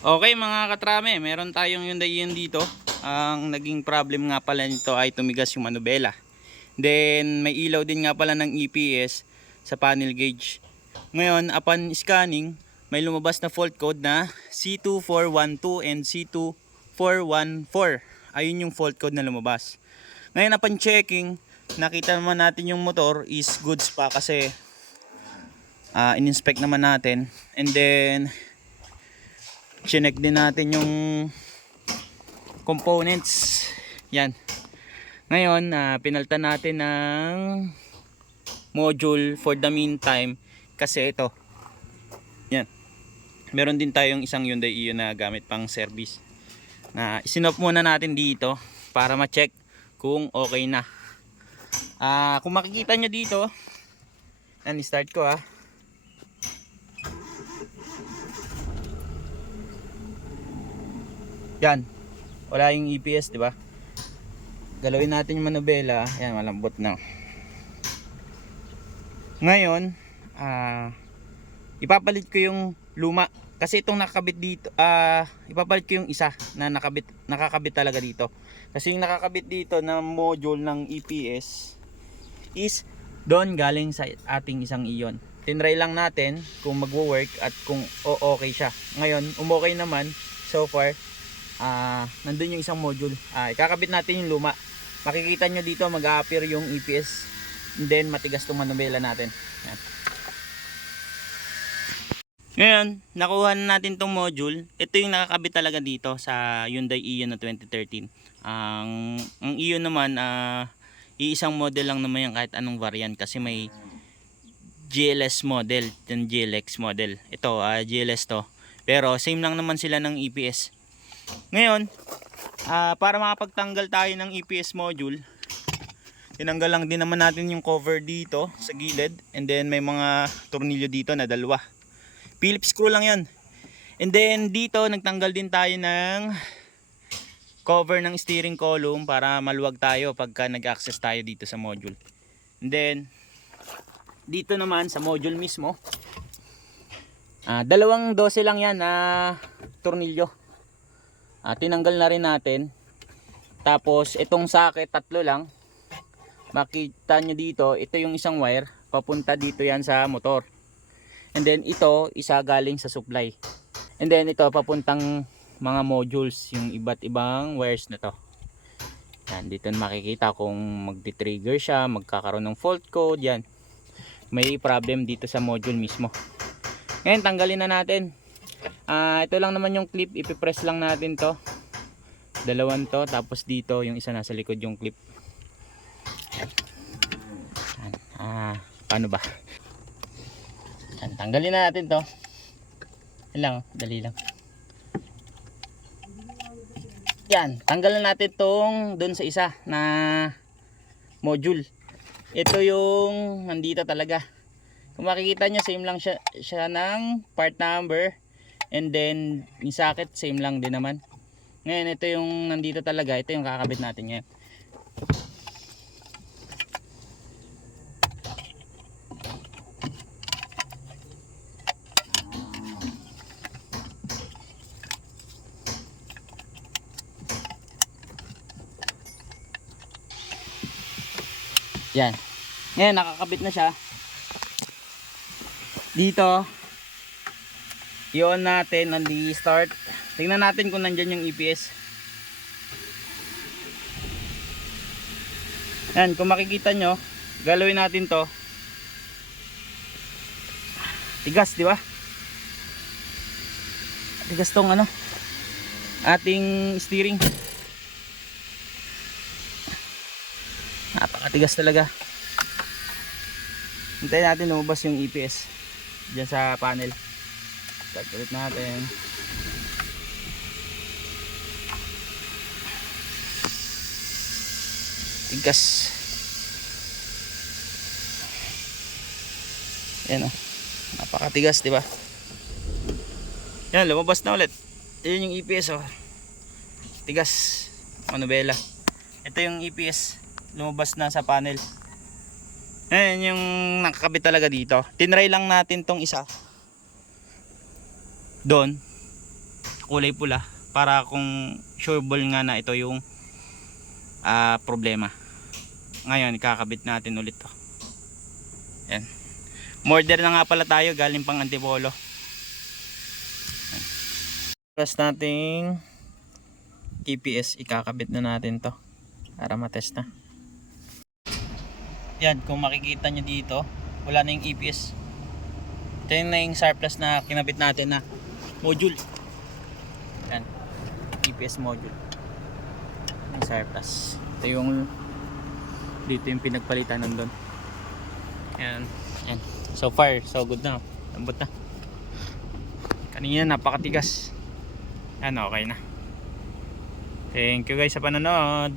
Okay mga katrame, meron tayong Hyundai Ion dito. Ang naging problem nga pala nito ay tumigas yung manubela. Then may ilaw din nga pala ng EPS sa panel gauge. Ngayon upon scanning, may lumabas na fault code na C2412 and C2414. Ayun yung fault code na lumabas. Ngayon upon checking, nakita naman natin yung motor is goods pa kasi in-inspect naman natin. And then chinek din natin yung components. Yan. Ngayon, pinaltan natin ng module for the meantime kasi ito. Yan. Meron din tayong isang Hyundai Ion na gamit pang service. Na isinop muna natin dito para ma-check kung okay na. Kung makikita nyo dito, start ko Yan. Wala yung EPS, di ba? Galawin natin yung manubela. Ayan, malambot na. Ngayon, ipapalit ko yung luma kasi itong nakakabit dito, ipapalit ko yung isa na nakakabit talaga dito. Kasi yung nakakabit dito na module ng EPS is doon galing sa ating isang Ion. Tinry lang natin kung magwo-work at kung okay siya. Ngayon, umokay naman so far. Nandun yung isang module. Ikakabit natin yung luma. Makikita nyo dito mag-a-appear yung EPS, and then matigas tong manubela natin. Yan. Ngayon nakuha na natin tong module. Ito yung nakakabit talaga dito sa Hyundai Ion na 2013. Ang Ion naman iisang model lang naman yan, kahit anong variant, kasi may GLS model and GLX model. Ito GLS to, pero same lang naman sila ng EPS. Ngayon, para makapagtanggal tayo ng EPS module, tinanggal lang din naman natin yung cover dito sa gilid, and then may mga tornilyo dito na dalawa. Phillips screw lang yan. And then dito nagtanggal din tayo ng cover ng steering column para maluwag tayo pagka nag-access tayo dito sa module. And then dito naman sa module mismo, dalawang 12 lang yan na tornilyo. Tinanggal na rin natin. Tapos itong socket, 3 lang. Makita nyo dito, ito yung isang wire papunta dito yan sa motor. And then ito, isa galing sa supply. And then ito papuntang mga modules, yung iba't ibang wires na to. Yan, dito makikita kung magti-trigger siya, magkakaroon ng fault code. Yan, may problem dito sa module mismo. Ngayon tanggalin na natin. Ito lang naman yung clip, ipipress lang natin to, dalawang to, tapos dito yung isa nasa likod yung clip. Paano ba? Tanggalin na natin to. Yan lang, dali lang. Yan, tanggalan natin tong dun sa isa na module. Ito yung nandito talaga. Kung makikita nyo, same lang siya ng part number. And then yung socket same lang din naman. Ngayon ito yung nandito talaga, ito yung kakabit natin ngayon. Yan. Ngayon nakakabit na siya. Dito yun natin ang start. Tingnan natin kung nandyan yung EPS. Yan, kung makikita nyo, galawin natin to. Tigas, di ba? Tigas tong ating steering. Napakatigas talaga. Hintayin natin lumabas yung EPS dyan sa panel. Start ulit natin. Tigas. Yan napakatigas, di ba? Yan, lumabas na ulit. Yan yung EPS Tigas, manubela. Ito yung EPS, lumabas na sa panel. Ayan yung nakakabit talaga dito. Tinry lang natin tong isa doon kulay pula para kung sureball nga na ito yung problema. Ngayon ikakabit natin ulit to. Yan. Order na nga pala tayo galing pang Antipolo. Plus nating TPS, ikakabit na natin to para matest na. Yan, kung makikita nyo dito, wala na yung EPS. Ito yung na yung surplus na kinabit natin na module. Yan, EPS module. Yung surplus. Ito yung dito yung pinagpalitan nandun. Yan, yan. So far, so good na. Lambot na. Kanina napakatigas. Yan, okay na. Thank you guys sa panonood.